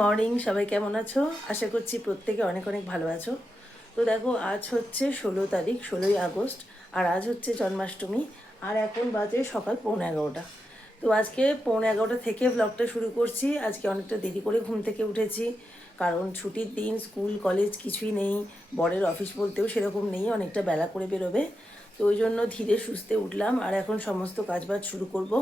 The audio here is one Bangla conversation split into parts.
মর্নিং, সবাই কেমন আছো? আশা করছি প্রত্যেকে অনেক অনেক ভালো আছো। তো দেখো, আজ হচ্ছে 16 তারিখ, 16ই আগস্ট। আর আজ হচ্ছে জন্মাষ্টমী। আর এখন বাজে সকাল 11:45। তো আজকে 11:45 থেকে ব্লগটা শুরু করছি। আজকে অনেকটা দেরি করে ঘুম থেকে উঠেছি, কারণ ছুটির দিন, স্কুল কলেজ কিছুই নেই। বরের অফিস বলতেও সেরকম নেই, অনেকটা বেলা করে বেরোবে। তো ওই জন্য ধীরে সুস্থে উঠলাম আর এখন সমস্ত কাজবাজ শুরু করব।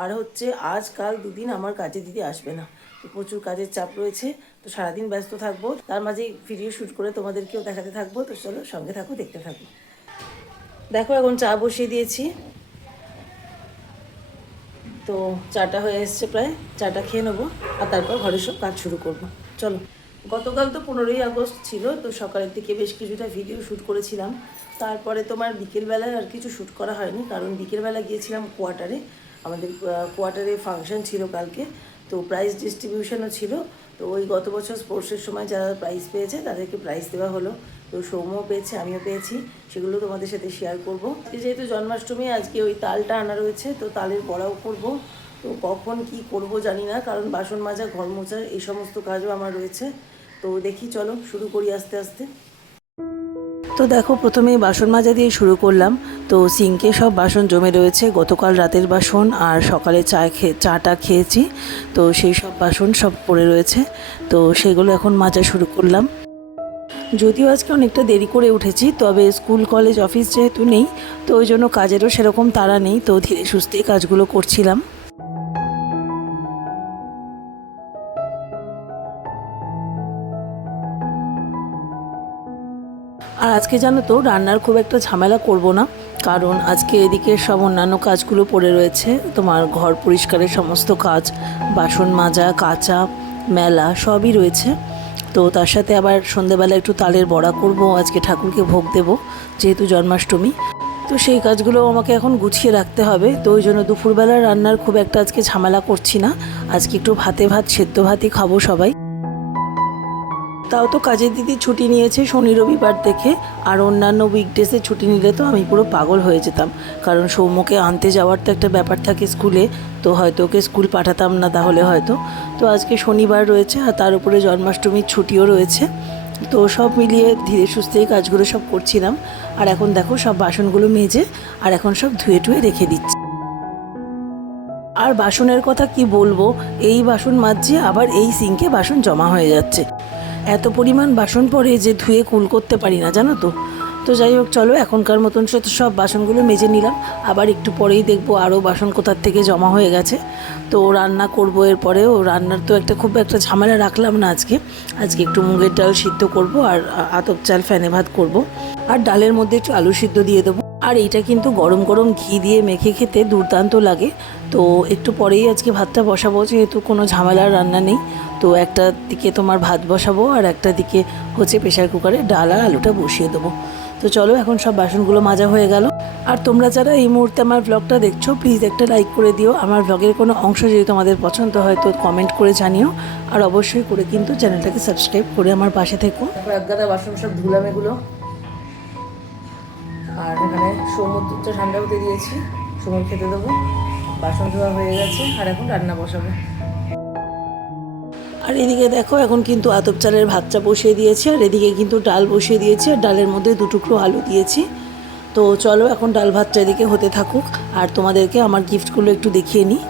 আর হচ্ছে আজ কাল দুদিন আমার কাজে দিদি আসবে না, তো প্রচুর কাজের চাপ রয়েছে। তো সারাদিন ব্যস্ত থাকবো, তার মাঝে ভিডিও শ্যুট করে তোমাদেরকেও দেখাতে থাকবো। তো চলো সঙ্গে থাকো, দেখতে থাকো। দেখো, এখন চা বসিয়ে দিয়েছি। তো চাটা হয়ে এসছে প্রায়, চাটা খেয়ে নেবো আর তারপর ঘরের সব কাজ শুরু করব। চলো। গতকাল তো 15ই আগস্ট ছিল, তো সকালের দিকে বেশ কিছুটা ভিডিও শ্যুট করেছিলাম। তারপরে তোমার বিকেলবেলায় আর কিছু শ্যুট করা হয়নি, কারণ বিকেলবেলা গিয়েছিলাম কোয়ার্টারে। আমাদের কোয়ার্টারে ফাংশন ছিল কালকে, তো প্রাইজ ডিস্ট্রিবিউশনও ছিল। তো ওই গত বছর স্পোর্টসের সময় যারা প্রাইজ পেয়েছে তাদেরকে প্রাইজ দেওয়া হলো। তো সৌম্যও পেয়েছে, আমিও পেয়েছি, সেগুলো তোমাদের সাথে শেয়ার করব। যেহেতু জন্মাষ্টমী, আজকে ওই তালটা আনা রয়েছে, তো তালের বড়াও করব। তো কখন কি করব জানি না, কারণ বাসন মাজা, ঘর মোছা, এই সমস্ত কাজও আমার রয়েছে। তো দেখি, চলো শুরু করি আস্তে আস্তে। তো দেখো, প্রথমেই বাসন মাজা দিয়ে শুরু করলাম। তো সিঙ্কে সব বাসন জমে রয়েছে, গতকাল রাতের বাসন, আর সকালে চাটা খেয়েছি। তো সেই সব বাসন সব পড়ে রয়েছে, তো সেগুলো এখন মাজা শুরু করলাম। যদিও আজকে অনেকটা দেরি করে উঠেছি, তবে স্কুল কলেজ অফিস যেহেতু নেই, তো ওই জন্য কাজেরও সেরকম তাড়া নেই, তো ধীরে সুস্থেই কাজগুলো করছিলাম। আর আজকে জানো তো, রান্নার খুব একটা ঝামেলা করব না, কারণ আজকে এদিকে সব অন্যান্য কাজগুলো পড়ে রয়েছে। তোমার ঘর পরিষ্কারের সমস্ত কাজ, বাসন মাজা, কাচা, মেলা সবই রয়েছে। তো তার সাথে আবার সন্ধেবেলা একটু তালের বড়া করব, আজকে ঠাকুরকে ভোগ দেব যেহেতু জন্মাষ্টমী। তো সেই কাজগুলো আমাকে এখন গুছিয়ে রাখতে হবে। তো ওই জন্য দুপুরবেলা রান্নার খুব একটা আজকে ঝামেলা করছি না। আজকে একটু সেদ্ধ ভাতই খাবো সবাই। তাও তো কাজের দিদি ছুটি নিয়েছে শনি রবিবার দেখে, আর অন্যান্য উইকডেসে ছুটি নিলে তো আমি পুরো পাগল হয়ে যেতাম, কারণ সৌম্যকে আনতে যাওয়ার তো একটা ব্যাপার থাকে স্কুলে, তো হয়তো ওকে স্কুল পাঠাতাম না তাহলে হয়তো। তো আজকে শনিবার রয়েছে, আর তার উপরে জন্মাষ্টমীর ছুটিও রয়েছে। তো সব মিলিয়ে ধীরে সুস্থেই কাজগুলো সব করছিলাম। আর এখন দেখো, সব বাসনগুলো মেজে আর এখন সব ধুয়ে টুয়ে রেখে দিচ্ছি। আর বাসনের কথা কি বলবো, এই বাসন মাজছে আবার এই সিঙ্কে বাসন জমা হয়ে যাচ্ছে। এত পরিমাণ বাসন পড়ে যে ধুয়ে কুল করতে পারি না, জানো তো। তো যাই হোক, চলো এখনকার মতন সব বাসনগুলো মেজে নিলাম। আবার একটু পরেই দেখবো আরও বাসন কোথার থেকে জমা হয়ে গেছে। তো রান্না করবো এরপরেও। রান্নার তো খুব একটা ঝামেলা রাখলাম না আজকে। আজকে একটু মুগের ডাল সিদ্ধ করব, আর আতপ চাল ফেনে ভাত করব, আর ডালের মধ্যে একটু আলু সিদ্ধ দিয়ে দেবো। আর এইটা কিন্তু গরম গরম ঘি দিয়ে মেখে খেতে দুর্দান্ত লাগে। তো একটু পরেই আজকে ভাতটা বসাবো, যেহেতু কোনো ঝামেলার রান্না নেই। তো একটা দিকে তোমার ভাত বসাবো, আর একটা দিকে হচ্ছে প্রেশার কুকারে ডাল আর আলুটা বসিয়ে দেবো। তো চলো, এখন সব বাসনগুলো মাজা হয়ে গেল। আর তোমরা যারা এই মুহূর্তে আমার ব্লগটা দেখছো, প্লিজ একটা লাইক করে দিও। আমার ব্লগের কোনো অংশ যদি তোমাদের পছন্দ হয় তো কমেন্ট করে জানিও। আর অবশ্যই করে কিন্তু চ্যানেলটাকে সাবস্ক্রাইব করে আমার পাশে থেকো। এক গাদা বাসন সব ধুলাম এগুলো। আর এখানে সমুদ্রটা ঠান্ডা হতে দিয়েছি, সময় খেতে দেবো। বাসন ধোয়া হয়ে গেছে, আর এখন রান্না বসাবো। আর এদিকে দেখো, এখন কিন্তু আতপ চালের ভাতটা বসিয়ে দিয়েছি, আর এদিকে কিন্তু ডাল বসিয়ে দিয়েছি, আর ডালের মধ্যে 2 টুকরো আলু দিয়েছি। তো চলো, এখন ডাল ভাতটা এদিকে হতে থাকুক, আর তোমাদেরকে আমার গিফটগুলো একটু দেখিয়ে নিই।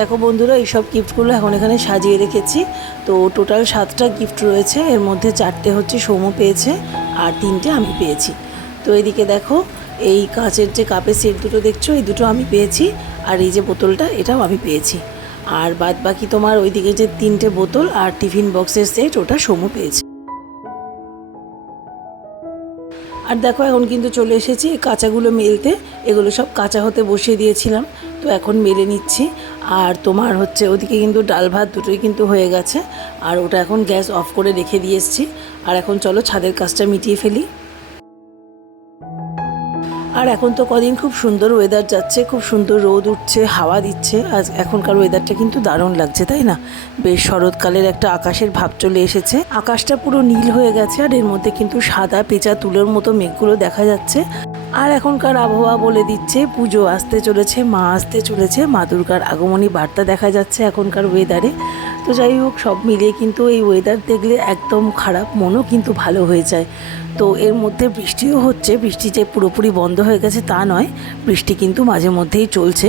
দেখো বন্ধুরা, এইসব গিফটগুলো এখন এখানে সাজিয়ে রেখেছি। তো টোটাল 7টা গিফট রয়েছে, এর মধ্যে 4টে হচ্ছে সৌম্য পেয়েছে, আর 3টে আমি পেয়েছি। তো এদিকে দেখো, এই কাঁচের যে কাপের সেট দুটো দেখছো, এই দুটো আমি পেয়েছি, আর এই যে বোতলটা, এটাও আমি পেয়েছি। আর বাদ বাকি তোমার ওইদিকে যে 3টে বোতল আর টিফিন বক্সের সেট, ওটা সৌম্য পেয়েছে। আর দেখো, এখন কিন্তু চলে এসেছি কাঁচাগুলো মেলতে। এগুলো সব কাঁচা হতে বসিয়ে দিয়েছিলাম, তো এখন মেলে নিচ্ছি। আর তোমার হচ্ছে ওদিকে কিন্তু ডাল ভাত দুটোই কিন্তু হয়ে গেছে, আর ওটা এখন গ্যাস অফ করে রেখে দিয়ে এসেছি। আর এখন চলো ছাদের কাজটা মিটিয়ে ফেলি। আর এখন তো কদিন খুব সুন্দর ওয়েদার যাচ্ছে, খুব সুন্দর রোদ উঠছে, হাওয়া দিচ্ছে। আজ এখনকার ওয়েদারটা কিন্তু দারুণ লাগছে, তাই না? বেশ শরৎকালের একটা আকাশের ভাব চলে এসেছে, আকাশটা পুরো নীল হয়ে গেছে আর এর মধ্যে কিন্তু সাদা পেঁচা তুলোর মতো মেঘগুলো দেখা যাচ্ছে। আর এখনকার আবহাওয়া বলে দিচ্ছে পুজো আসতে চলেছে, মা আসতে চলেছে, মা দুর্গার আগমনী বার্তা দেখা যাচ্ছে এখনকার ওয়েদারে। তো যাই হোক, সব মিলিয়ে কিন্তু এই ওয়েদার দেখলে একদম খারাপ মনও কিন্তু ভালো হয়ে যায়। তো এর মধ্যে বৃষ্টিও হচ্ছে, বৃষ্টি যে পুরোপুরি বন্ধ হয়ে গেছে তা নয়, বৃষ্টি কিন্তু মাঝে মধ্যেই চলছে।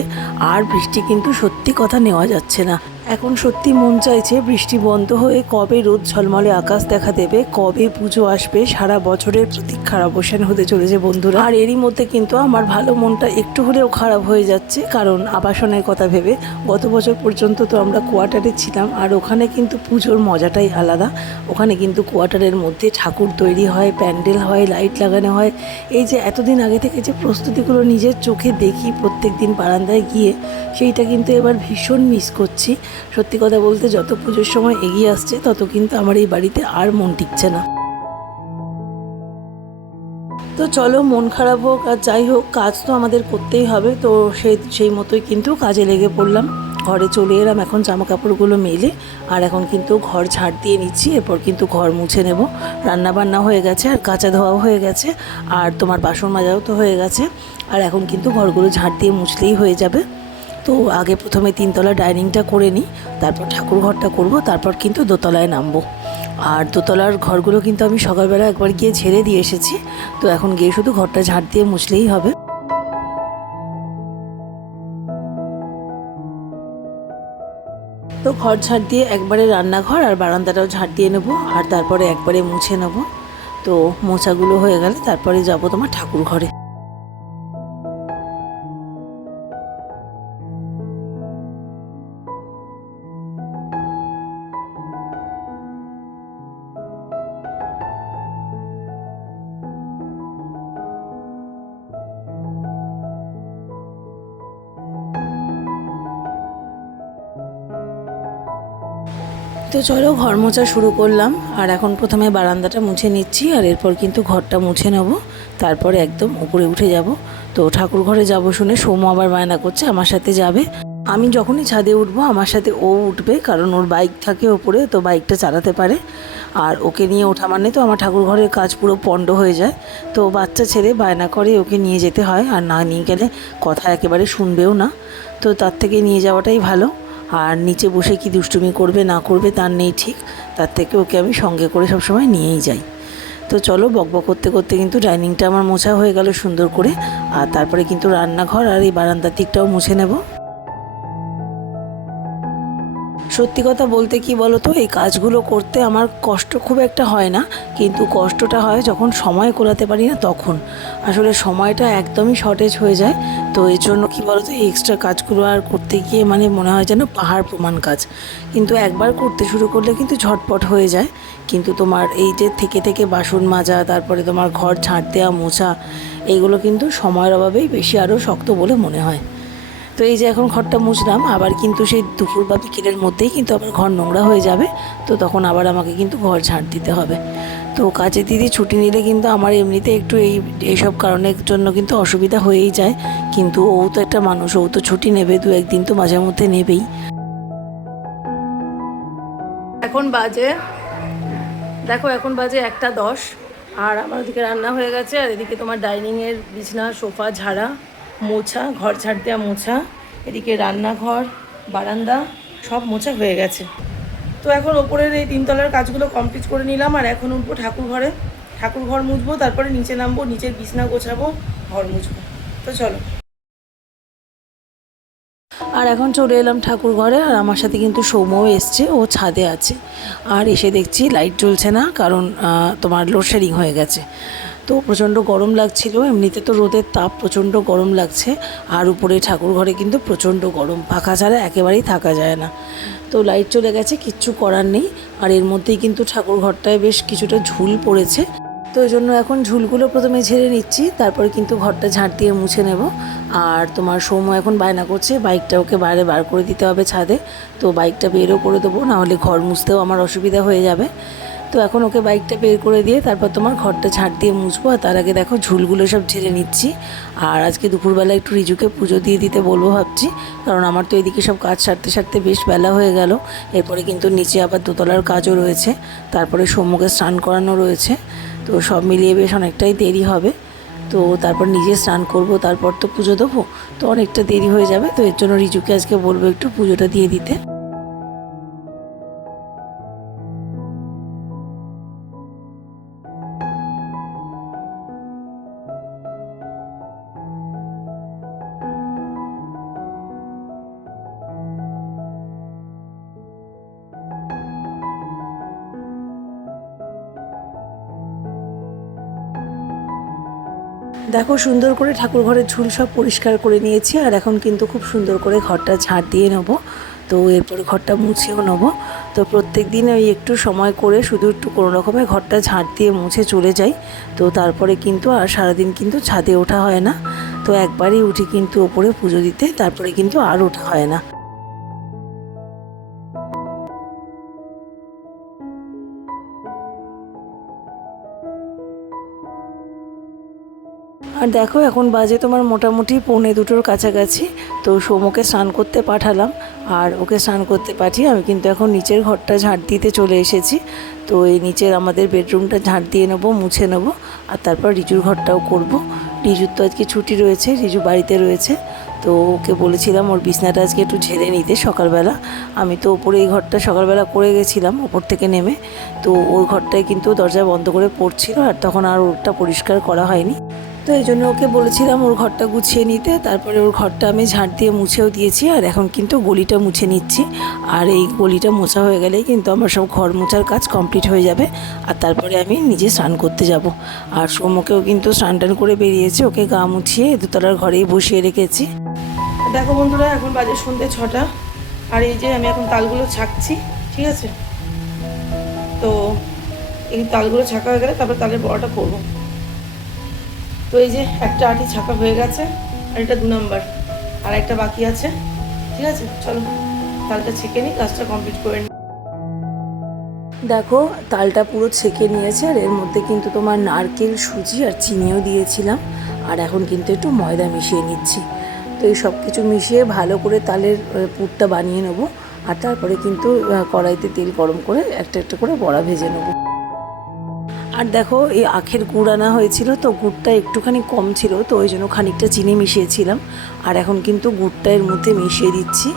আর বৃষ্টি কিন্তু সত্যি কথা নেওয়া যাচ্ছে না। এখন সত্যি মন চাইছে বৃষ্টি বন্ধ হয়ে কবে রোদ ঝলমলে আকাশ দেখা দেবে, কবে পুজো আসবে। সারা বছরের প্রতীক্ষার অবসান হতে চলেছে বন্ধুরা। আর এরই মধ্যে কিন্তু আমার ভালো মনটা একটু হলেও খারাপ হয়ে যাচ্ছে, কারণ আবাসনের কথা ভেবে। গত বছর পর্যন্ত তো আমরা কোয়ার্টারে ছিলাম, আর ওখানে কিন্তু পুজোর মজাটাই আলাদা। ওখানে কিন্তু কোয়ার্টারের মধ্যে ঠাকুর তৈরি হয়, প্যান্ডেল হয়, লাইট লাগানো হয়। এই যে এতদিন আগে থেকে যে প্রস্তুতিগুলো নিজের চোখে দেখি প্রত্যেক দিন বারান্দায় গিয়ে, সেইটা কিন্তু এবার ভীষণ মিস করছি। সত্যি কথা বলতে, যত পুজোর সময় এগিয়ে আসছে তত কিন্তু আমার এই বাড়িতে আর মন টিকছে না। তো চলো, মন খারাপ হোক আর যাই হোক, কাজ তো আমাদের করতেই হবে। তো সেই মতোই কিন্তু কাজে লেগে পড়লাম। ঘরে চলে এলাম এখন জামা কাপড়গুলো মেলে, আর এখন কিন্তু ঘর ঝাড় দিয়ে নিচ্ছি। এরপর কিন্তু ঘর মুছে নেব। রান্না বান্না হয়ে গেছে, আর কাঁচা ধোয়াও হয়ে গেছে, আর তোমার বাসন মাজাও তো হয়ে গেছে। আর এখন কিন্তু ঘরগুলো ঝাড় দিয়ে মুছলেই হয়ে যাবে। তো আগে প্রথমে 3তলা ডাইনিংটা করে নিই, তারপর ঠাকুর ঘরটা করব, তারপর কিন্তু দোতলায় নামবো। আর দোতলার ঘরগুলো কিন্তু আমি সকালবেলা একবার গিয়ে ঝেড়ে দিয়ে এসেছি। তো এখন গিয়ে শুধু ঘরটা ঝাড় দিয়ে মুছলেই হবে। তো ঘর ঝাড় দিয়ে একবারে রান্নাঘর আর বারান্দাটাও ঝাড় দিয়ে নেবো, আর তারপরে একবারে মুছে নেব। তো মোছাগুলো হয়ে গেলে তারপরে যাব তোমার ঠাকুর ঘরে। তো চলো, ঘর মোছা শুরু করলাম। আর এখন প্রথমে বারান্দাটা মুছে নিচ্ছি, আর এরপর কিন্তু ঘরটা মুছে নেব, তারপরে একদম উপরে উঠে যাব। তো ঠাকুর ঘরে যাব শুনে সৌম্য আবার বায়না করছে আমার সাথে যাবে। আমি যখনই ছাদে উঠবো আমার সাথে ও উঠবে, কারণ ওর বাইক থাকে ওপরে, তো বাইকটা চালাতে পারে। আর ওকে নিয়ে ওঠা মানে তো আমার ঠাকুর ঘরের কাজ পুরো পণ্ড হয়ে যায়। তো বাচ্চা ছেড়ে বায়না করে ওকে নিয়ে যেতে হয়, আর না নিয়ে গেলে কথা একেবারে শুনবেও না। তো তার থেকে নিয়ে যাওয়াটাই ভালো। আর নিচে বসে কি দুষ্টুমি করবে না করবে তার নেই ঠিক, তার থেকে ওকে আমি সঙ্গে করে সবসময় নিয়েই যাই। তো চলো, বকবক করতে করতে কিন্তু ডাইনিংটা আমার মোছা হয়ে গেল সুন্দর করে। আর তারপরে কিন্তু রান্নাঘর আর এই বারান্দার দিকটাও মুছে নেব। সত্যি কথা বলতে কি বলো তো, এই কাজগুলো করতে আমার কষ্ট খুব একটা হয় না, কিন্তু কষ্টটা হয় যখন সময় কোলাতে পারি না তখন। আসলে সময়টা একদমই শর্টেজ হয়ে যায়। তো এর জন্য কি বলো তো, এই এক্সট্রা কাজগুলো আর করতে গিয়ে মানে মনে হয় যেন পাহাড় প্রমাণ কাজ। কিন্তু একবার করতে শুরু করলে কিন্তু ঝটপট হয়ে যায়। কিন্তু তোমার এই যে থেকে থেকে বাসন মাজা, তারপরে তোমার ঘর ঝাড় দেওয়া, মোছা, এইগুলো কিন্তু সময়ের অভাবেই বেশি আরও শক্ত বলে মনে হয়। তো এই যে এখন ঘরটা মুছলাম, আবার কিন্তু সেই দুপুর বা বিকেলের মধ্যেই কিন্তু আবার ঘর নোংরা হয়ে যাবে। তো তখন আবার আমাকে কিন্তু ঘর ঝাড় দিতে হবে। তো কাজের দিদি ছুটি নিলে কিন্তু আমার এমনিতে একটু এইসব কারণের জন্য কিন্তু অসুবিধা হয়েই যায়। কিন্তু ও তো একটা মানুষ, ও তো ছুটি নেবে, 2-1 দিন তো মাঝে মধ্যে নেবেই। এখন বাজে দেখো, এখন বাজে 1:10, আর আমার ওদিকে রান্না হয়ে গেছে, আর এদিকে তোমার ডাইনিংয়ের বিছনা সোফা ঝাড়া মোছা, ঘর ঝাড় দেওয়া মোছা, এদিকে রান্নাঘর বারান্দা সব মোছা হয়ে গেছে। তো এখন ওপরের এই 3তলার কাজগুলো কমপ্লিট করে নিলাম, আর এখন উঠবো ঠাকুর ঘরে। ঠাকুর ঘর মুছবো, তারপরে নিচে নামবো, নিচের বিছনা গোছাবো, ঘর মুছবো। তো চলো। আর এখন চলে এলাম ঠাকুর ঘরে, আর আমার সাথে কিন্তু সৌম্যও এসছে, ও ছাদে আছে। আর এসে দেখছি লাইট জ্বলছে না, কারণ তোমার লোডশেডিং হয়ে গেছে। তো প্রচণ্ড গরম লাগছিল, এমনিতে তো রোদের তাপ, প্রচণ্ড গরম লাগছে। আর উপরে ঠাকুর ঘরে কিন্তু প্রচণ্ড গরম, পাখা ছাড়া একেবারেই থাকা যায় না। তো লাইট চলে গেছে, কিচ্ছু করার নেই। আর এর মধ্যেই কিন্তু ঠাকুর ঘরটায় বেশ কিছুটা ঝুল পড়েছে। তো ওই জন্য এখন ঝুলগুলো প্রথমে ঝেড়ে নিচ্ছি, তারপরে কিন্তু ঘরটা ঝাড় দিয়ে মুছে নেব। আর তোমার সৌম্য এখন বায়না করছে বাইকটা ওকে বাইরে বার করে দিতে হবে ছাদে। তো বাইকটা বেরও করে দেবো, নাহলে ঘর মুছতেও আমার অসুবিধা হয়ে যাবে। তো তো এখন ওকে বাইকটা বের করে দিয়ে তারপর তোমার ঘরটা ঝাড় দিয়ে মুছবো। আর তার আগে দেখো ঝুলগুলো সব ঝেড়ে নিচ্ছি। আর আজকে দুপুরবেলা একটু রিজুকে পুজো দিয়ে দিতে বলবো ভাবছি, কারণ আমার তো এদিকে সব কাজ সারতে সারতে বেশ বেলা হয়ে গেল। এরপরে কিন্তু নিচে আবার দোতলার কাজও রয়েছে, তারপরে সৌম্যকে স্নান করানো রয়েছে। তো সব মিলিয়ে বেশ অনেকটাই দেরি হবে। তো তারপর নিজে স্নান করব, তারপর তো পুজো দেবো, তো অনেকটা দেরি হয়ে যাবে। তো এর জন্য রিজুকে আজকে বলবো একটু পুজোটা দিয়ে দিতে। দেখো সুন্দর করে ঠাকুর ঘরের ঝুল সব পরিষ্কার করে নিয়েছি। আর এখন কিন্তু খুব সুন্দর করে ঘরটা ঝাড় দিয়ে নেবো। তো এরপরে ঘরটা মুছেও নেবো। তো প্রত্যেক দিন ওই একটু সময় করে শুধু একটু কোনো রকমে ঘরটা ঝাড় দিয়ে মুছে চলে যাই। তো তারপরে কিন্তু আর সারাদিন কিন্তু ছাদে ওঠা হয় না। তো একবারই উঠি কিন্তু ওপরে পুজো দিতে, তারপরে কিন্তু আর ওঠা হয় না। আর দেখো এখন বাজে তোমার মোটামুটি 1:45 কাছাকাছি। তো সৌম্যকে স্নান করতে পাঠালাম, আর ওকে স্নান করতে পাঠিয়ে আমি কিন্তু এখন নিচের ঘরটা ঝাড় দিতে চলে এসেছি। তো এই নিচের আমাদের বেডরুমটা ঝাড় দিয়ে নেবো, মুছে নেবো। আর তারপর রিজুর ঘরটাও করব। রিজুর তো আজকে ছুটি রয়েছে, রিজু বাড়িতে রয়েছে। তো ওকে বলেছিলাম ওর বিছনাটা আজকে একটু ঝেড়ে নিতে সকালবেলা। আমি তো ওপরে এই ঘরটা সকালবেলা করে গেছিলাম ওপর থেকে নেমে। তো ওর ঘরটায় কিন্তু দরজা বন্ধ করে পড়ছিল, আর তখন আর ওরটা পরিষ্কার করা হয়নি। তো এই জন্য ওকে বলেছিলাম ওর ঘরটা গুছিয়ে নিতে। তারপরে ওর ঘরটা আমি ঝাড় দিয়ে মুছেও দিয়েছি। আর এখন কিন্তু গলিটা মুছে নিচ্ছি। আর এই গলিটা মোছা হয়ে গেলেই কিন্তু আমার সব ঘর মোছার কাজ কমপ্লিট হয়ে যাবে। আর তারপরে আমি নিজে স্নান করতে যাব। আর সৌম্যকেও কিন্তু স্নান টান করে বেরিয়েছে, ওকে গা মুছিয়ে দোতলার ঘরেই বসিয়ে রেখেছি। দেখো বন্ধুরা, এখন বাজে সন্ধ্যে 6টা। আর এই যে আমি এখন তালগুলো ছাকছি, ঠিক আছে? তো এই তালগুলো ছাকা হয়ে গেলে তারপর তালের বড়াটা করবো। তো এই যে একটা আটি ছাকা হয়ে গেছে, আর এটা 2 নাম্বার, আর একটা বাকি আছে। ঠিক আছে, চলো তালটা ছেঁকে নিই, কাজটা কমপ্লিট করে নিই। দেখো তালটা পুরো ছেঁকে নিয়েছে, আর এর মধ্যে কিন্তু তোমার নারকেল, সুজি আর চিনিও দিয়েছিলাম। আর এখন কিন্তু একটু ময়দা মিশিয়ে নিচ্ছি। তো এই সব কিছু মিশিয়ে ভালো করে তালের পুরটা বানিয়ে নেবো। আর তারপরে কিন্তু কড়াইতে তেল গরম করে একটা একটা করে বড়া ভেজে নেবো। আর দেখো এই আখের গুড় আনা হয়েছিল, তো গুড়টা একটুখানি কম ছিল, তো ওই জন্য খানিকটা চিনি মিশিয়েছিলাম। আর এখন কিন্তু গুড়টা এর মধ্যে মিশিয়ে দিচ্ছি,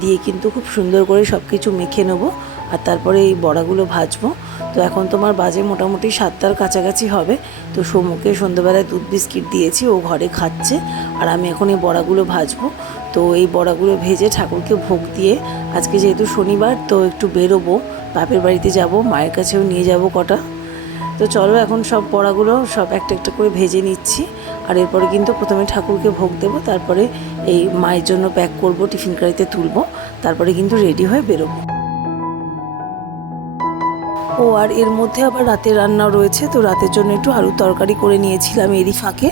দিয়ে কিন্তু খুব সুন্দর করে সব কিছু মেখে নেবো। আর তারপরে এই বড়াগুলো ভাজবো। তো এখন তোমার বাজে মোটামুটি 7টার কাছাকাছি হবে। তো সৌম্যকে সন্ধ্যাবেলায় দুধ বিস্কিট দিয়েছি, ও ঘরে খাচ্ছে। আর আমি এখন এই বড়াগুলো ভাজবো। তো এই বড়াগুলো ভেজে ঠাকুরকে ভোগ দিয়ে, আজকে যেহেতু শনিবার তো একটু বেরোবো, বাপের বাড়িতে যাব, মায়ের কাছেও নিয়ে যাব কটা। তো চলো এখন সব বড়াগুলো সব একটা একটা করে ভেজে নিচ্ছি। আর এরপরে কিন্তু প্রথমে ঠাকুরকে ভোগ দেবো, তারপরে এই মায়ের জন্য প্যাক করব, টিফিন কারিতে তুলবো, তারপরে কিন্তু রেডি হয়ে বেরোবো। ও আর এর মধ্যে আবার রাতের রান্নাও রয়েছে। তো রাতের জন্য একটু আলুর তরকারি করে নিয়েছিলাম এরই ফাঁকে।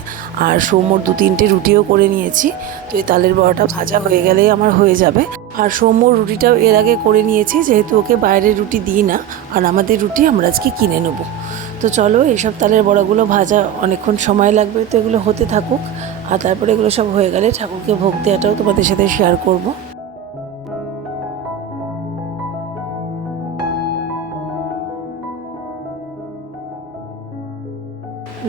আর সৌম্যর 2-3টে রুটিও করে নিয়েছি। তো এই তালের বড়াটা ভাজা হয়ে গেলেই আমার হয়ে যাবে। আর সৌম্যর রুটিটাও এর আগে করে নিয়েছি, যেহেতু ওকে বাইরের রুটি দিই না, আর আমাদের রুটি আমরা আজকে কিনে নেব। তো চলো এইসব তালের বড়াগুলো ভাজা অনেকক্ষণ সময় লাগবে, তো এগুলো হতে থাকুক। আর তারপরে এগুলো সব হয়ে গেলে ঠাকুরকে ভোগ দেওয়াটাও তোমাদের সাথে শেয়ার করব।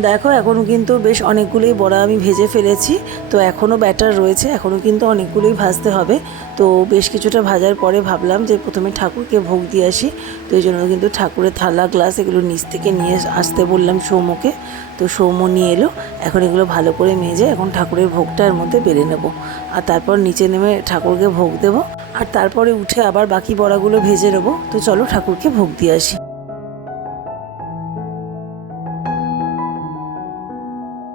দেখো এখনও কিন্তু বেশ অনেকগুলোই বড়া আমি ভেজে ফেলেছি। তো এখনও ব্যাটার রয়েছে, এখনও কিন্তু অনেকগুলোই ভাজতে হবে। তো বেশ কিছুটা ভাজার পরে ভাবলাম যে প্রথমে ঠাকুরকে ভোগ দিয়ে আসি। তো এই জন্য কিন্তু ঠাকুরের থালা, গ্লাস এগুলো নিচ থেকে নিয়ে আসতে বললাম সৌম্যকে। তো সৌম্য নিয়ে এলো। এখন এগুলো ভালো করে মেজে এখন ঠাকুরের ভোগটা এর মধ্যে বেড়ে নেব। আর তারপর নিচে নেমে ঠাকুরকে ভোগ দেবো। আর তারপরে উঠে আবার বাকি বড়াগুলো ভেজে নেবো। তো চলো ঠাকুরকে ভোগ দিয়ে আসি।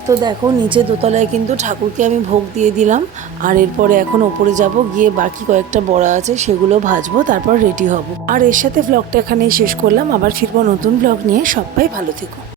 তো দেখো নিচে দোতলায় কিন্তু ঠাকুরকে আমি ভোগ দিয়ে দিলাম। আর এরপরে এখন ওপরে যাব, গিয়ে বাকি কয়েকটা বড়া আছে সেগুলো ভাজবো, তারপর রেডি হব। আর এর সাথে ব্লগটা এখানেই শেষ করলাম। আবার ফিরবো নতুন ব্লগ নিয়ে। সবাই ভালো থেকো।